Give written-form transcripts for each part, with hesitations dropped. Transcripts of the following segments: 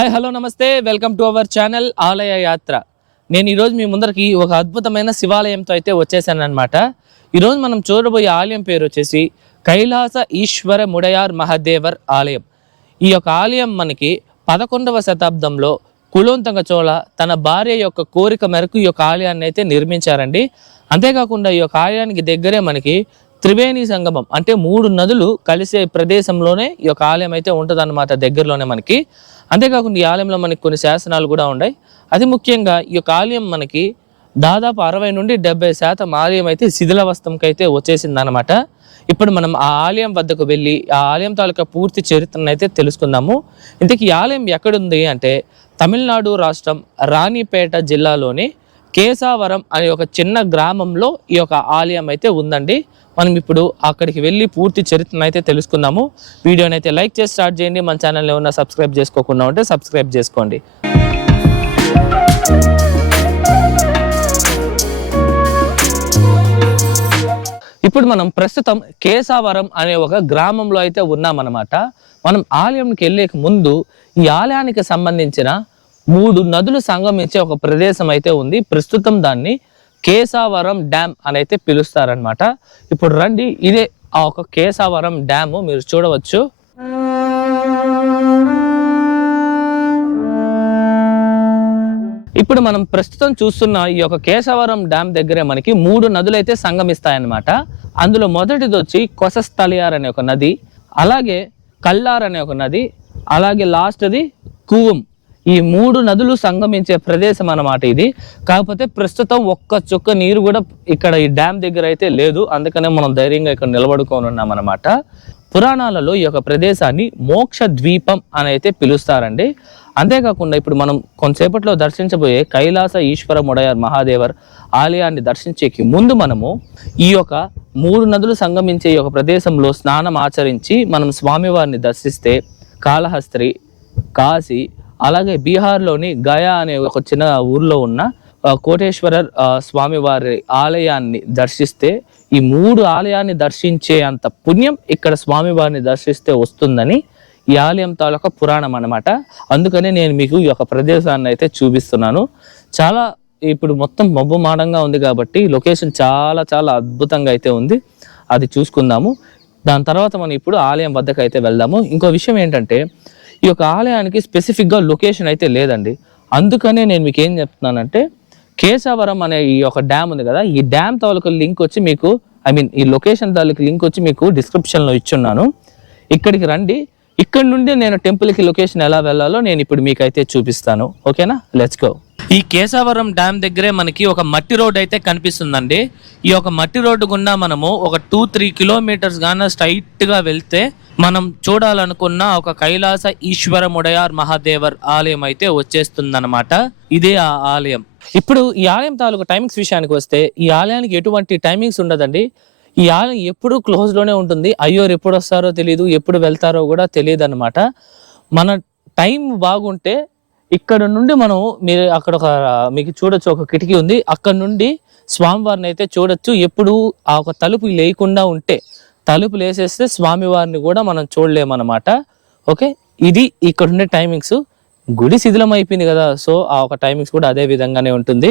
Hi hello నమస్తే welcome to our channel ఆలయ యాత్ర. నేను ఈరోజు మీ ముందరికి ఒక అద్భుతమైన శివాలయంతో అయితే వచ్చేసాను అనమాట. ఈరోజు మనం చూడబోయే ఆలయం పేరు వచ్చేసి కైలాస ఈశ్వర ముడయార్ మహాదేవర్ ఆలయం. ఈ యొక్క ఆలయం మనకి 11వ శతాబ్దంలో కులోత్తుంగ చోళ తన భార్య యొక్క కోరిక మేరకు ఈ యొక్క ఆలయాన్ని అయితే నిర్మించారండి. అంతేకాకుండా ఈ యొక్క ఆలయానికి దగ్గరే మనకి త్రివేణి సంగమం అంటే 3 నదులు కలిసే ప్రదేశంలోనే ఈ యొక్క ఆలయం అయితే ఉంటుంది అన్నమాట, దగ్గరలోనే మనకి. అంతేకాకుండా ఈ ఆలయంలో మనకి కొన్ని శాసనాలు కూడా ఉన్నాయి. అతి ముఖ్యంగా ఈ యొక్క ఆలయం మనకి దాదాపు 60 నుండి 70% ఆలయం అయితే శిథిలావస్థకి అయితే వచ్చేసింది అనమాట. ఇప్పుడు మనం ఆ ఆలయం వద్దకు వెళ్ళి ఆ ఆలయం తాలూకా పూర్తి చరిత్రను అయితే తెలుసుకుందాము. ఇంతకీ ఈ ఆలయం ఎక్కడుంది అంటే తమిళనాడు రాష్ట్రం రాణిపేట జిల్లాలోని కేశవరం అనే ఒక చిన్న గ్రామంలో ఈ యొక్క ఆలయం అయితే ఉందండి. మనం ఇప్పుడు అక్కడికి వెళ్ళి పూర్తి చరిత్రను అయితే తెలుసుకుందాము. వీడియోని అయితే లైక్ చేసి స్టార్ట్ చేయండి. మన ఛానల్ ఏమన్నా సబ్స్క్రైబ్ చేసుకోకుండా ఉంటే సబ్స్క్రైబ్ చేసుకోండి. ఇప్పుడు మనం ప్రస్తుతం కేశవరం అనే ఒక గ్రామంలో అయితే ఉన్నామన్నమాట. మనం ఆలయంకి వెళ్ళే ముందు ఈ ఆలయానికి సంబంధించిన 3 నదులు సంగమించే ఒక ప్రదేశం అయితే ఉంది. ప్రస్తుతం దాన్ని కేశవరం డ్యామ్ అని అయితే పిలుస్తారనమాట. ఇప్పుడు రండి, ఇదే ఆ ఒక కేశవరం డ్యాము, మీరు చూడవచ్చు. ఇప్పుడు మనం ప్రస్తుతం చూస్తున్న ఈ యొక్క కేశవరం డ్యామ్ దగ్గరే మనకి 3 నదులు అయితే సంగమిస్తాయన్నమాట. అందులో మొదటిది వచ్చి కొసస్థలియార్ అనే ఒక నది, అలాగే కల్లార్ అనే ఒక నది, అలాగే లాస్ట్ది కూవం. ఈ 3 నదులు సంగమించే ప్రదేశం అన్నమాట ఇది. కాకపోతే ప్రస్తుతం ఒక్క చుక్క నీరు కూడా ఇక్కడ ఈ డ్యామ్ దగ్గర అయితే లేదు. అందుకనే మనం ధైర్యంగా ఇక్కడ నిలబడుకొని ఉన్నాం అన్నమాట. పురాణాలలో ఈ యొక్క ప్రదేశాన్ని మోక్ష ద్వీపం అని అయితే పిలుస్తారండి. అంతేకాకుండా ఇప్పుడు మనం కొంతసేపట్లో దర్శించబోయే కైలాస ఈశ్వర ముడయార్ మహాదేవర్ ఆలయాన్ని దర్శించేకి ముందు మనము ఈ యొక్క 3 నదులు సంగమించే ఈ యొక్క ప్రదేశంలో స్నానం ఆచరించి మనం స్వామివారిని దర్శిస్తే కాళహస్త్రి, కాశీ, అలాగే బీహార్లోని గయా అనే ఒక చిన్న ఊర్లో ఉన్న కోటేశ్వర స్వామివారి ఆలయాన్ని దర్శిస్తే ఈ 3 ఆలయాన్ని దర్శించే అంత పుణ్యం ఇక్కడ స్వామివారిని దర్శిస్తే వస్తుందని ఈ ఆలయం తాలూకా పురాణం అన్నమాట. అందుకనే నేను మీకు ఈ యొక్క ప్రదేశాన్ని అయితే చూపిస్తున్నాను. చాలా ఇప్పుడు మొత్తం మబ్బు మాడంగా ఉంది కాబట్టి లొకేషన్ చాలా చాలా అద్భుతంగా అయితే ఉంది. అది చూసుకుందాము. దాని తర్వాత మనం ఇప్పుడు ఆలయం వద్దకు అయితే వెళ్దాము. ఇంకో విషయం ఏంటంటే ఈ యొక్క ఆలయానికి స్పెసిఫిక్గా లొకేషన్ అయితే లేదండి. అందుకనే నేను మీకు ఏం చెప్తున్నానంటే కేశవరం అనే ఈ యొక్క డ్యామ్ ఉంది కదా, ఈ డ్యామ్ తాలూకు లింక్ వచ్చి మీకు ఈ లొకేషన్ తాలూకు లింక్ వచ్చి మీకు డిస్క్రిప్షన్లో ఇచ్చున్నాను. ఇక్కడికి రండి. ఇక్కడ నుండి నేను టెంపుల్కి లొకేషన్ ఎలా వెళ్ళాలో నేను ఇప్పుడు మీకైతే చూపిస్తాను. ఓకేనా, లెట్స్ గో. ఈ కేశవరం డ్యామ్ దగ్గరే మనకి ఒక మట్టి రోడ్ అయితే కనిపిస్తుందండి. ఈ యొక్క మట్టి రోడ్డు గుండా మనము ఒక 2-3 కిలోమీటర్స్ గాన స్ట్రైట్ గా వెళ్తే మనం చూడాలనుకున్న ఒక కైలాస ఈశ్వర ముడయార్ మహాదేవర్ ఆలయం అయితే వచ్చేస్తుందన్నమాట. ఇదే ఆ ఆలయం. ఇప్పుడు ఈ ఆలయం తాలూకు టైమింగ్స్ విషయానికి వస్తే ఈ ఆలయానికి ఎటువంటి టైమింగ్స్ ఉండదండి. ఈ ఆలయం ఎప్పుడు క్లోజ్ లోనే ఉంటుంది. అయ్యోరు ఎప్పుడు వస్తారో తెలియదు, ఎప్పుడు వెళ్తారో కూడా తెలియదు అనమాట. మన టైం బాగుంటే ఇక్కడ నుండి మనం మీరు అక్కడ మీకు చూడొచ్చు, ఒక కిటికీ ఉంది, అక్కడ నుండి స్వామివారిని అయితే చూడొచ్చు. ఎప్పుడు ఆ ఒక తలుపు లేకుండా ఉంటే, తలుపులు వేసేస్తే స్వామివారిని కూడా మనం చూడలేమన్నమాట. ఓకే, ఇది ఇక్కడ ఉండే టైమింగ్స్. గుడి శిథిలం అయిపోయింది కదా, సో ఆ ఒక టైమింగ్స్ కూడా అదే విధంగానే ఉంటుంది.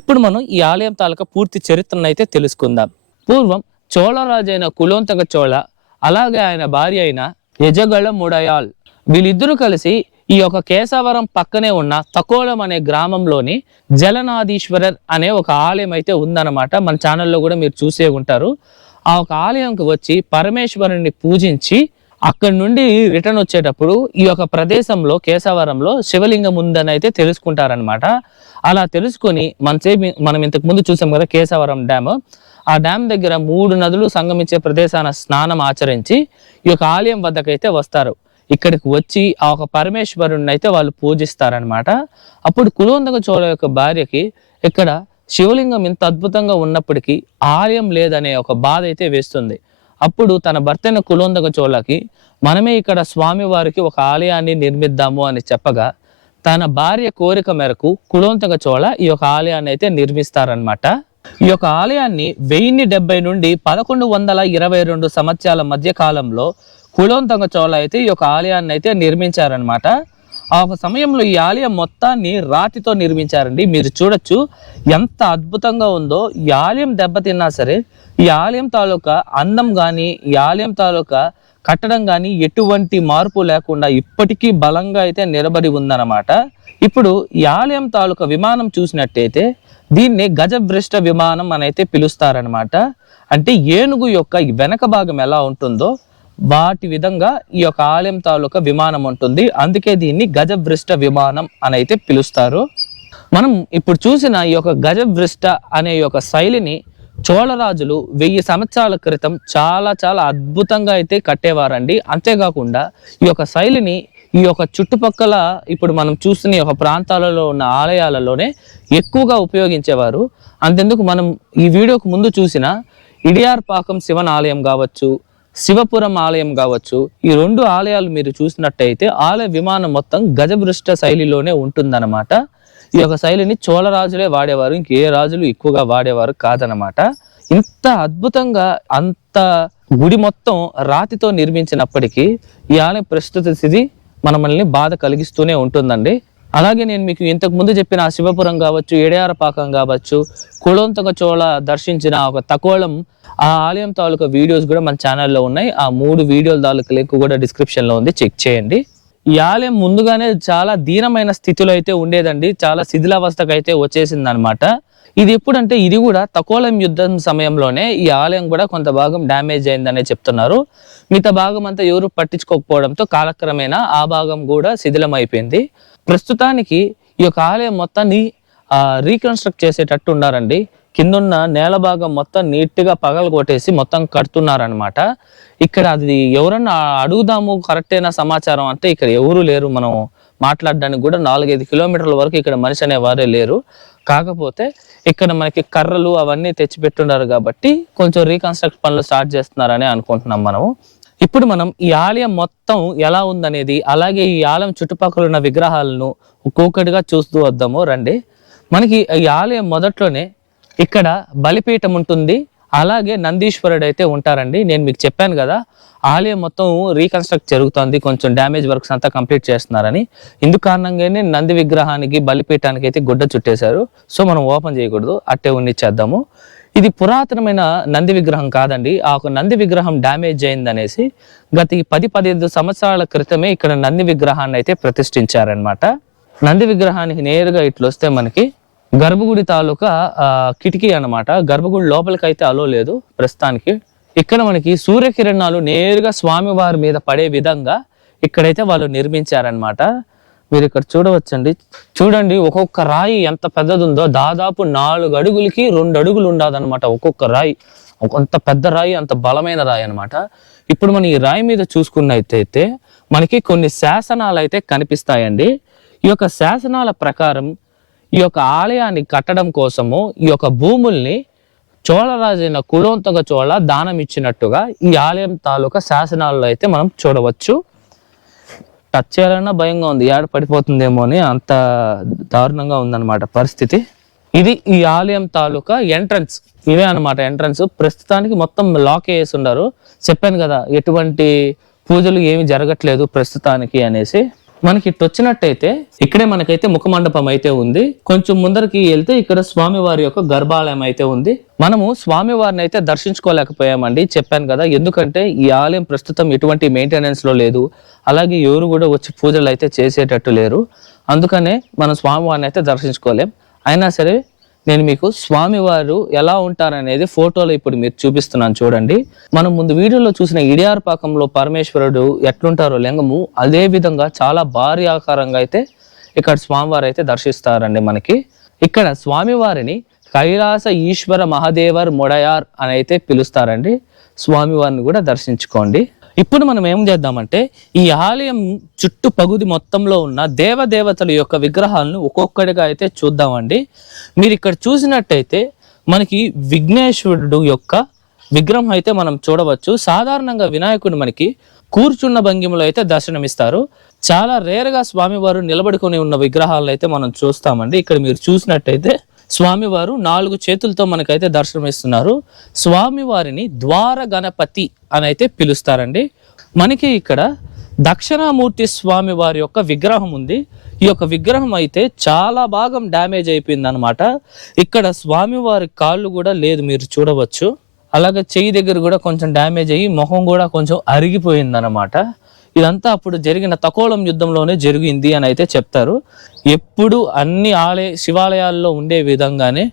ఇప్పుడు మనం ఈ ఆలయం తాలూకా పూర్తి చరిత్రను అయితే తెలుసుకుందాం. పూర్వం చోళరాజైన కులోత్తుంగ చోళ, అలాగే ఆయన భార్య అయిన యజగళ ముడయాల్, వీళ్ళిద్దరూ కలిసి ఈ యొక్క కేశవరం పక్కనే ఉన్న తకోలం అనే గ్రామంలోని జలనాథీశ్వరర్ అనే ఒక ఆలయం అయితే ఉందన్నమాట. మన ఛానల్లో కూడా మీరు చూసే ఉంటారు. ఆ ఒక ఆలయంకి వచ్చి పరమేశ్వరుని పూజించి అక్కడి నుండి రిటర్న్ వచ్చేటప్పుడు ఈ యొక్క ప్రదేశంలో కేశవరంలో శివలింగం ఉందని అయితే తెలుసుకుంటారనమాట. అలా తెలుసుకొని మనం ఇంతకు ముందు చూసాం కదా కేశవరం డ్యామ్. ఆ డ్యామ్ దగ్గర 3 నదులు సంగమించే ప్రదేశాన స్నానం ఆచరించి ఈ యొక్క ఆలయం వద్దకైతే వస్తారు. ఇక్కడికి వచ్చి ఆ ఒక పరమేశ్వరుని అయితే వాళ్ళు పూజిస్తారనమాట. అప్పుడు కులోత్తుంగ చోళ యొక్క భార్యకి ఇక్కడ శివలింగం ఇంత అద్భుతంగా ఉన్నప్పటికీ ఆలయం లేదనే ఒక బాధ అయితే వేస్తుంది. అప్పుడు తన భర్త అయిన కులోత్తుంగ చోళకి మనమే ఇక్కడ స్వామివారికి ఒక ఆలయాన్ని నిర్మిద్దాము అని చెప్పగా తన భార్య కోరిక మేరకు కులోత్తుంగ చోళ ఈ యొక్క ఆలయాన్ని అయితే నిర్మిస్తారనమాట. ఈ యొక్క ఆలయాన్ని 1070 నుండి 1122 సంవత్సరాల మధ్య కాలంలో కులోత్తుంగ చోళ అయితే ఈ యొక్క ఆలయాన్ని అయితే నిర్మించారనమాట. ఆ ఒక సమయంలో ఈ ఆలయం మొత్తాన్ని రాతితో నిర్మించారండి. మీరు చూడొచ్చు ఎంత అద్భుతంగా ఉందో. ఈ ఆలయం దెబ్బతిన్నా సరే ఈ ఆలయం తాలూకా అందం కానీ, ఈ ఆలయం తాలూకా కట్టడం కానీ ఎటువంటి మార్పు లేకుండా ఇప్పటికీ బలంగా అయితే నిలబడి ఉందన్నమాట. ఇప్పుడు ఈ ఆలయం తాలూకా విమానం చూసినట్టయితే దీన్ని గజభ్రష్ట విమానం అని అయితే పిలుస్తారనమాట. అంటే ఏనుగు యొక్క వెనక భాగం ఎలా ఉంటుందో వాటి విధంగా ఈ యొక్క ఆలయం తాలూకా విమానం ఉంటుంది. అందుకే దీన్ని గజభ్రష్ట విమానం అని అయితే పిలుస్తారు. మనం ఇప్పుడు చూసిన ఈ యొక్క గజభ్రష్ట అనే యొక్క శైలిని చోళరాజులు 1000 సంవత్సరాల క్రితం చాలా చాలా అద్భుతంగా అయితే కట్టేవారండి. అంతేకాకుండా ఈ యొక్క శైలిని ఈ యొక్క చుట్టుపక్కల ఇప్పుడు మనం చూస్తున్న ఈ యొక్క ప్రాంతాలలో ఉన్న ఆలయాలలోనే ఎక్కువగా ఉపయోగించేవారు. అంతెందుకు మనం ఈ వీడియోకు ముందు చూసిన ఇడియార్పాకం శివన్ ఆలయం కావచ్చు, శివపురం ఆలయం కావచ్చు, ఈ 2 ఆలయాలు మీరు చూసినట్టయితే ఆలయ విమానం మొత్తం గజభ్రష్ట శైలిలోనే ఉంటుందన్నమాట. ఈ యొక్క శైలిని చోళరాజులే వాడేవారు, ఇంకే రాజులు ఎక్కువగా వాడేవారు కాదనమాట. ఇంత అద్భుతంగా అంత గుడి మొత్తం రాతితో నిర్మించినప్పటికీ ఈ ఆలయం ప్రస్తుత స్థితి మనల్ని బాధ కలిగిస్తూనే ఉంటుందండి. అలాగే నేను మీకు ఇంతకు ముందు చెప్పిన శివపురం కావచ్చు, ఎడయారపాకం కావచ్చు, కుళోంతక చోళ దర్శించిన ఒక తకోళం ఆ ఆలయం తాలూకా వీడియోస్ కూడా మన ఛానల్లో ఉన్నాయి. ఆ 3 వీడియోల తాలూకా లింక్ కూడా డిస్క్రిప్షన్లో ఉంది, చెక్ చేయండి. ఈ ఆలయం ముందుగానే చాలా దీనమైన స్థితిలో అయితే ఉండేదండి, చాలా శిథిలావస్థకు అయితే వచ్చేసింది అనమాట. ఇది ఎప్పుడంటే ఇది కూడా తకోళం యుద్ధం సమయంలోనే ఈ ఆలయం కూడా కొంత భాగం డ్యామేజ్ అయిందనే చెప్తున్నారు. మిగతా భాగం అంతా ఎవరు పట్టించుకోకపోవడంతో కాలక్రమేణా ఆ భాగం కూడా శిథిలం అయిపోయింది. ప్రస్తుతానికి ఈ యొక్క ఆలయం మొత్తాన్ని రీకన్స్ట్రక్ట్ చేసేటట్టు ఉన్నారండి. కిందున్న నేల భాగం మొత్తం నీట్గా పగలు కొట్టేసి మొత్తం కడుతున్నారనమాట. ఇక్కడ అది ఎవరన్నా అడుగుదాము కరెక్టైన సమాచారం అంటే ఇక్కడ ఎవరు లేరు. మనం మాట్లాడడానికి కూడా 4-5 కిలోమీటర్ల వరకు ఇక్కడ మనిషి అనేవారే లేరు. కాకపోతే ఇక్కడ మనకి కర్రలు అవన్నీ తెచ్చిపెట్టున్నారు కాబట్టి కొంచెం రీకన్స్ట్రక్ట్ పనులు స్టార్ట్ చేస్తున్నారని అనుకుంటున్నాం మనము. ఇప్పుడు మనం ఈ ఆలయం మొత్తం ఎలా ఉందనేది, అలాగే ఈ ఆలయం చుట్టుపక్కల ఉన్న విగ్రహాలను ఒక్కొక్కటిగా చూస్తూ వద్దాము రండి. మనకి ఈ ఆలయం మొదట్లోనే ఇక్కడ బలిపీఠం ఉంటుంది, అలాగే నందీశ్వరుడు అయితే ఉంటారండి. నేను మీకు చెప్పాను కదా ఆలయం మొత్తం రీకన్స్ట్రక్ట్ జరుగుతుంది, కొంచెం డ్యామేజ్ వర్క్స్ అంతా కంప్లీట్ చేస్తున్నారని. ఇందుకు కారణంగానే నంది విగ్రహానికి బలిపీఠానికి అయితే గుడ్డ చుట్టేశారు. సో మనం ఓపెన్ చేయకూడదు, అట్టే ఉండిచ్చేద్దాము. ఇది పురాతనమైన నంది విగ్రహం కాదండి. ఆ ఒక నంది విగ్రహం డ్యామేజ్ అయిందనేసి గత 10-15 సంవత్సరాల క్రితమే ఇక్కడ నంది విగ్రహాన్ని అయితే ప్రతిష్ఠించారనమాట. నంది విగ్రహానికి నేరుగా ఇట్లా వస్తే మనకి గర్భగుడి తాలూకా కిటికీ అన్నమాట. గర్భగుడి లోపలికి అయితే అలో లేదు ప్రస్తుతానికి. ఇక్కడ మనకి సూర్యకిరణాలు నేరుగా స్వామివారి మీద పడే విధంగా ఇక్కడైతే వాళ్ళు నిర్మించారనమాట. మీరు ఇక్కడ చూడవచ్చండి, చూడండి ఒక్కొక్క రాయి ఎంత పెద్దది ఉందో. దాదాపు 4 అడుగులకి 2 అడుగులు ఉండదన్నమాట ఒక్కొక్క రాయి. అంత పెద్ద రాయి, అంత బలమైన రాయి అనమాట. ఇప్పుడు మనం ఈ రాయి మీద చూసుకున్నట్టయితే మనకి కొన్ని శాసనాలు అయితే కనిపిస్తాయండి. ఈ యొక్క శాసనాల ప్రకారం ఈ యొక్క ఆలయాన్ని కట్టడం కోసము ఈ యొక్క భూముల్ని చోళరాజైన కులోంతక చోళ దానం ఇచ్చినట్టుగా ఈ ఆలయం తాలూకా శాసనాల్లో అయితే మనం చూడవచ్చు. టచ్ చేయాలన్నా భయంగా ఉంది, ఏడ పడిపోతుందేమో అని, అంత దారుణంగా ఉందన్నమాట పరిస్థితి. ఇది ఈ ఆలయం తాలూకా ఎంట్రన్స్. ఇదే అనమాట ఎంట్రన్స్. ప్రస్తుతానికి మొత్తం లాక్ వేసి ఉన్నారు. చెప్పాను కదా ఎటువంటి పూజలు ఏమి జరగట్లేదు ప్రస్తుతానికి అనేసి. మనకి ఇటు వచ్చినట్టయితే ఇక్కడే మనకైతే ముఖమండపం అయితే ఉంది. కొంచెం ముందరికి వెళ్తే ఇక్కడ స్వామివారి యొక్క గర్భాలయం అయితే ఉంది. మనము స్వామివారిని అయితే దర్శించుకోలేకపోయామండి, చెప్పాను కదా. ఎందుకంటే ఈ ఆలయం ప్రస్తుతం ఎటువంటి మెయింటెనెన్స్ లో లేదు, అలాగే ఎవరు కూడా వచ్చి పూజలు అయితే చేసేటట్టు లేరు. అందుకనే మనం స్వామివారిని అయితే దర్శించుకోలేం. అయినా సరే నేను మీకు స్వామివారు ఎలా ఉంటారనేది ఫోటోలో ఇప్పుడు మీరు చూపిస్తున్నాను చూడండి. మనం ముందు వీడియోలో చూసిన ఇడియార్పాకంలో పరమేశ్వరుడు ఎట్లుంటారో లింగము, అదే విధంగా చాలా భారీ ఆకారంగా అయితే ఇక్కడ స్వామివారు అయితే దర్శిస్తారండి. మనకి ఇక్కడ స్వామివారిని కైలాస ఈశ్వర మహాదేవర్ మొడయార్ అని అయితే పిలుస్తారండి. స్వామివారిని కూడా దర్శించుకోండి. ఇప్పుడు మనం ఏం చేద్దామంటే ఈ ఆలయం చుట్టూ పగుది మొత్తంలో ఉన్న దేవదేవతల యొక్క విగ్రహాలను ఒక్కొక్కటిగా అయితే చూద్దామండి. మీరు ఇక్కడ చూసినట్టయితే మనకి విఘ్నేశ్వరుడు యొక్క విగ్రహం అయితే మనం చూడవచ్చు. సాధారణంగా వినాయకుడు మనకి కూర్చున్న భంగిమలో అయితే దర్శనమిస్తారు. చాలా రేరుగా స్వామివారు నిలబడుకొని ఉన్న విగ్రహాలను అయితే మనం చూస్తామండి. ఇక్కడ మీరు చూసినట్టయితే స్వామివారు 4 చేతులతో మనకైతే దర్శనమిస్తున్నారు. స్వామివారిని ద్వార గణపతి అని అయితే పిలుస్తారండి. మనకి ఇక్కడ దక్షిణామూర్తి స్వామి వారి యొక్క విగ్రహం ఉంది. ఈ యొక్క విగ్రహం అయితే చాలా భాగం డ్యామేజ్ అయిపోయింది అనమాట. ఇక్కడ స్వామివారి కాళ్ళు కూడా లేదు, మీరు చూడవచ్చు. అలాగే చెయ్యి దగ్గర కూడా కొంచెం డ్యామేజ్ అయ్యి మొహం కూడా కొంచెం అరిగిపోయింది అనమాట. ఇదంతా అప్పుడు జరిగిన తకోళం యుద్ధంలోనే జరిగింది అని అయితే చెప్తారు. ఎప్పుడు అన్ని శివాలయాల్లో ఉండే విధంగానే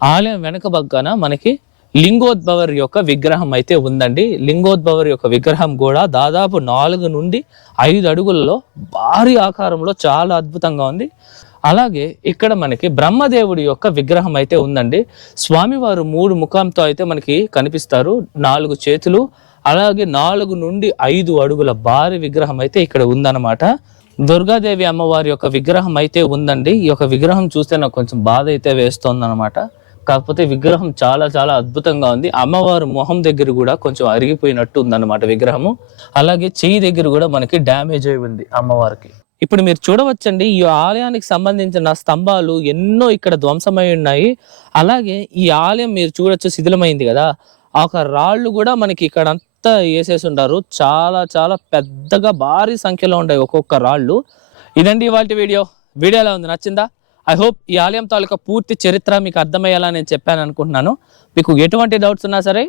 ఆలయం వెనక పక్కన మనకి లింగోద్భవర్ యొక్క విగ్రహం అయితే ఉందండి. లింగోద్భవర్ యొక్క విగ్రహం కూడా దాదాపు 4 నుండి 5 అడుగులలో భారీ ఆకారంలో చాలా అద్భుతంగా ఉంది. అలాగే ఇక్కడ మనకి బ్రహ్మదేవుడి యొక్క విగ్రహం అయితే ఉందండి. స్వామివారు 3 ముఖంతో అయితే మనకి కనిపిస్తారు, 4 చేతులు, అలాగే 4 నుండి 5 అడుగుల భారీ విగ్రహం అయితే ఇక్కడ ఉందన్నమాట. దుర్గాదేవి అమ్మవారి యొక్క విగ్రహం అయితే ఉందండి. ఈ యొక్క విగ్రహం చూస్తే నాకు కొంచెం బాధ అయితే వేస్తోంది అనమాట. కాకపోతే విగ్రహం చాలా చాలా అద్భుతంగా ఉంది. అమ్మవారు మొహం దగ్గర కూడా కొంచెం అరిగిపోయినట్టు ఉందన్నమాట విగ్రహము. అలాగే చెయ్యి దగ్గర కూడా మనకి డ్యామేజ్ అయి ఉంది అమ్మవారికి. ఇప్పుడు మీరు చూడవచ్చండి, ఈ ఆలయానికి సంబంధించిన స్తంభాలు ఎన్నో ఇక్కడ ధ్వంసమై ఉన్నాయి. అలాగే ఈ ఆలయం మీరు చూడొచ్చు, శిథిలమైంది కదా. ఆ రాళ్ళు కూడా మనకి ఇక్కడ అంతా వేసేసి ఉంటారు. చాలా చాలా పెద్దగా భారీ సంఖ్యలో ఉంటాయి ఒక్కొక్క రాళ్ళు. ఇదండి ఇవాల్టి వీడియో ఎలా ఉంది, నచ్చిందా? ఐ హోప్ ఈ ఆలయం తాలూకా పూర్తి చరిత్ర మీకు అర్థమయ్యేలా నేను చెప్పాను అనుకుంటున్నాను. మీకు ఎటువంటి డౌట్స్ ఉన్నా సరే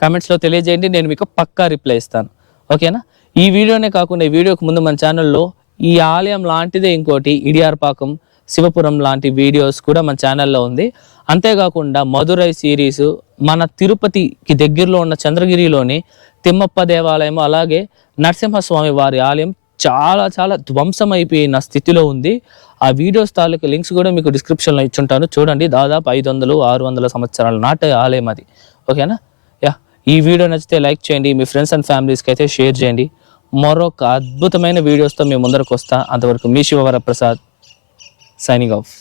కామెంట్స్లో తెలియజేయండి, నేను మీకు పక్కా రిప్లై ఇస్తాను. ఓకేనా? ఈ వీడియోనే కాకుండా ఈ వీడియోకి ముందు మన ఛానల్లో ఈ ఆలయం లాంటిదే ఇంకోటి ఇడియార్పాకం, శివపురం లాంటి వీడియోస్ కూడా మన ఛానల్లో ఉంది. అంతేకాకుండా మధురై సిరీస్, మన తిరుపతికి దగ్గరలో ఉన్న చంద్రగిరిలోని తిమ్మప్ప దేవాలయం, అలాగే నరసింహస్వామి వారి ఆలయం చాలా చాలా ధ్వంసమైపోయిన స్థితిలో ఉంది. ఆ వీడియోస్ తాలూకు లింక్స్ కూడా మీకు డిస్క్రిప్షన్లో ఇచ్చుంటాను, చూడండి. దాదాపు 500-600 సంవత్సరాల నాటి ఆలయం అది. ఓకేనా? ఈ వీడియో నచ్చితే లైక్ చేయండి, మీ ఫ్రెండ్స్ అండ్ ఫ్యామిలీస్కి అయితే షేర్ చేయండి. మరొక అద్భుతమైన వీడియోస్తో మేము ముందరకు వస్తా. అంతవరకు మీ శివవరప్రసాద్ సైనింగ్ ఆఫ్.